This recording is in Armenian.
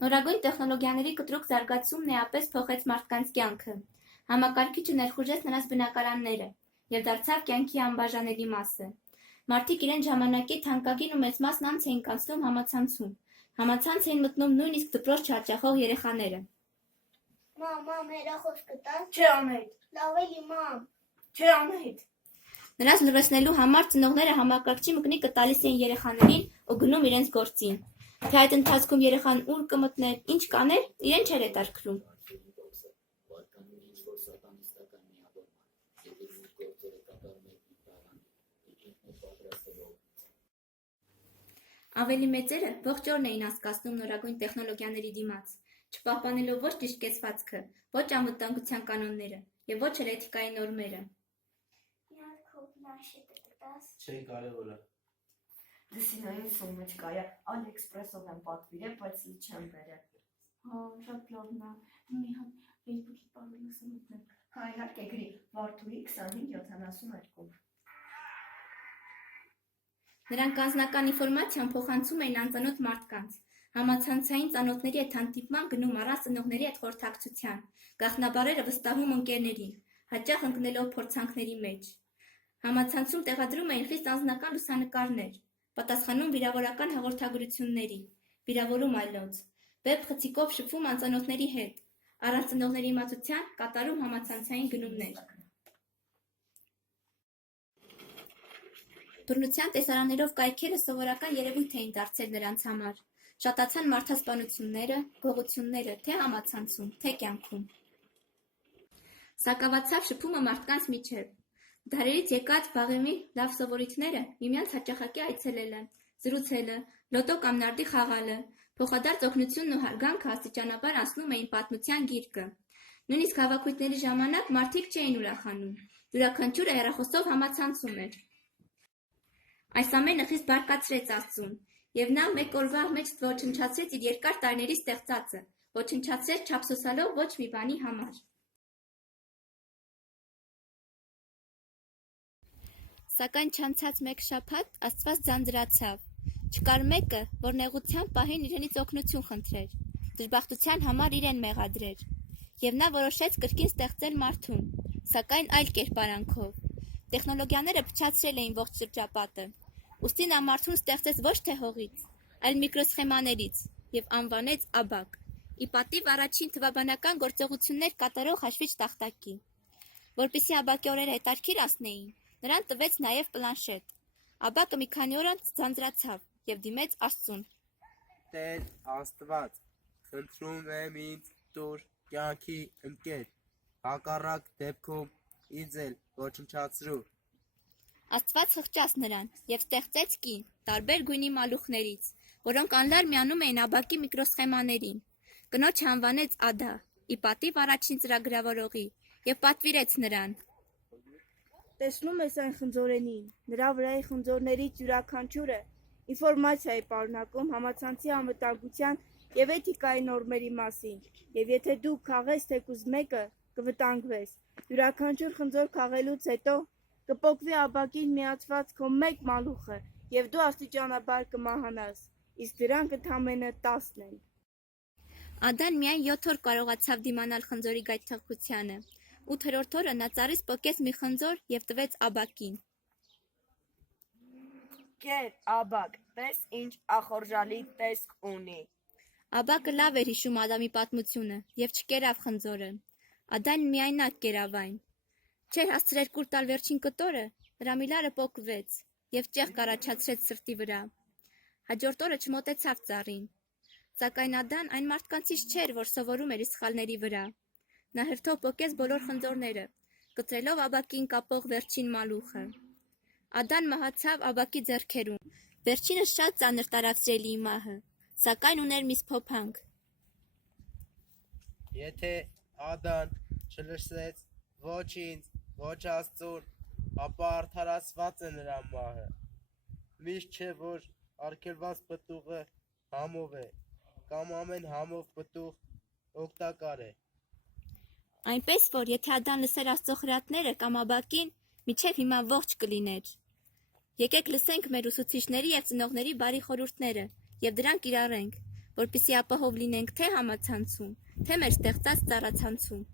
Նորագույն տեխնոլոգիաների կտրուկ զարգացումն էապես փոխեց մարդկանց կյանքը։ Համակարգիչը ներխուժեց նրանց բնակարանները և դարձավ կյանքի անբաժանելի մասը։ Մարդիկ իրենց ժամանակի թանկագին ու մեծ մասն անց էին կացնում համացանցում։ Համացանց էին մտնում նույնիսկ դպրոց չհաճախող երեխաները։ Մամ, հեռախոս կտա՞ս։ Չէ, Անահիտ։ Լավ էլի, մամ։ Չէ, Անահիտ։ Նրանց լռեցնելու համար ծնողները համակարգչի մկնիկը տալիս էին երեխաներին ու գնում իրենց գործին։ Թե այդ ընթացքում երեխան ուր կմտներ, ինչ կաներ, իրեն չէր հետաքրքրում։ Ավելի մեծերը ողջ օրն էին անցկացնում նորագույն տեխնոլոգիաների դիմաց, չպահպանելով ոչ ճիշտ կեցվածքը, ոչ անվտանգության կանոնները և ոչ էլ էթիկայի նորմերը։ Մի հատ քո պլանշետը կտաս։ Չէ, կարևոր է։ Դեսինային սոմեջ կայա, Ալիեքսպրեսով եմ պատվիրել, բայց լի չեմ բերել։ Հա, շատ լավն է։ Մի հատ Facebook-ի պարոլը մտնեմ։ Հա, իհարկե գրի, Վարդուհի 2572։ Նրանք անձնական ինֆորմացիան փոխանցում էին անծանոթ մարդկանց, համացանցային ծանոթների հետ հանդիպման գնում առանց ծնողների հետ խորհրդակցության, գաղտնաբառերը վստահում ընկերներին, հաճախ ընկնելով փորձանքների մեջ։ Համացանցում տեղադրում էին խիստ անձնական լուսանկարներ, պատասխանում վիրավորական հաղորդագրությունների, վիրավորում այլոց, վեբ խցիկով շփվում անծանոթների հետ, առանց ծնողների իմացության կատարում համացանցային գնումներ։ Բռնության տեսարաններով կայքերը սովորական երևույթ էին դարձել նրանց համար։ Շատացան մարդասպանությունները, գողությունները թե համացանցում, թե կյանքում։ Սակավացավ շփումը մարդկանց միջև։ Դարերից եկած վաղեմի լավ սովորույթները միմյանց հաճախակի այցելելը, զրուցելը, լոտո կամ նարդի խաղալը, փոխադարձ օգնությունն ու հարգանքը աստիճանաբար անցնում էին պատմության գիրկը։ Նույնիսկ հավաքույթների ժամանակ մարդիկ չէին ուրախանում, յուրաքանչյուրը հեռախոսով համացանցում էր։ Այս ամենը խիստ բարկացրեց Աստծուն, և նա մեկ օրվա մեջ ոչնչացրեց իր երկար տարիների ստեղծածը, ոչնչացրեց չափսոսալով ոչ մի բանի համար։ Սակայն չանցած մեկ շաբաթ Աստված ձանձրացավ։ Չկար մեկը, որ նեղության պահին իրենից օգնություն խնդրեր, դժբախտության համար իրեն մեղադրեր։ Եվ նա որոշեց կրկին ստեղծել մարդուն, սակայն այլ կերպարանքով։ Տեխնոլոգիաները փչացրել էին ողջ շրջապատը, ուստի նա մարդուն ստեղծեց ոչ թե հողից, այլ միկրոսխեմաներից և անվանեց Աբակ, ի պատիվ առաջին թվաբանական գործողություններ կատարող հաշվիչ տախտակի։ Որպեսզի Աբակի օրերը հետաքրքիր անցնեին, նրան տվեց նաև պլանշետ։ Աբակը մի քանի օր անց ձանձրացավ և դիմեց Աստծուն։ Տեր Աստված, խնդրում եմ ինձ տուր կյանքի ընկեր, հակառակ դեպքում ինձ էլ ոչնչացրու։ Աստված խղճաց նրան և ստեղծեց կին, տարբեր գույնի մալուխներից, որոնք անլար միանում էին Աբակի միկրոսխեմաներին։ Կնոջը անվանեց Ադա, ի պատիվ առաջին ծրագրավորողի, և պատվիրեց նրան. Տեսնում ես այն խնձորենին, նրա վրայի խնձորներից յուրաքանչյուրը ինֆորմացիա է պարունակում համացանցի անվտանգության և էթիկայի նորմերի մասին, և եթե դու քաղես թեկուզ մեկը, կվտանգվես։ Յուրաքանչյուր խնձոր քաղելուց հետո կպոկվի Աբակին միացված քո մեկ մալուխը, և դու աստիճանաբար կմահանաս, իսկ դրանք ընդամենը 10 են։ Ադան միայն 7 օր կարողացավ դիմանալ խնձորի գայթակղությանը։ 8-րդ օրը նա ծառից պոկեց մի խնձոր և տվեց Աբակին։ Կեր, Աբակ, տես ինչ ախորժալի տեսք ունի։ Աբակը լավ էր հիշում Ադամի պատմությունը և չկերավ խնձորը։ Ադան միայնակ կերավ այն։ Չէր հասցրել կուլ տալ վերջին կտորը, նրա միլարը պոկվեց և ճեղք առաջացրեց սրտի վրա։ Հաջորդ օրը չմոտեցավ ծառին։ Սակայն Ադան այն մարդկանցից չէր, որ սովորում էր իր սխալների վրա։ Նա հերթով պոկեց բոլոր խնձորները, կտրելով Աբակին կապող վերջին մալուխը։ Ադան մահացավ Աբակի ձեռքերում։ Վերջինս շատ ծանր տարածրել իր մահը, սակայն ուներ մի սփոփանք։ Եթե Ադան չլսեց ոչ ինձ, ոչ Աստծուն, ապա արդարացված է նրա մահը։ Միշտ չէ, որ արգելված պտուղը համով է, կամ ամեն համով պտուղ օգտակար է։ Այնպես որ, եթե Ադան լսեր Աստծո խրատները կամ Աբակին, մինչև հիմա ողջ կլիներ։ Եկեք լսենք մեր ուսուցիչների և ծնողների բարի խորհուրդները և դրանք կիրառենք, որպեսզի ապահով լինենք թե համացանցում, թե մեր ստեղծած ծառացանցում։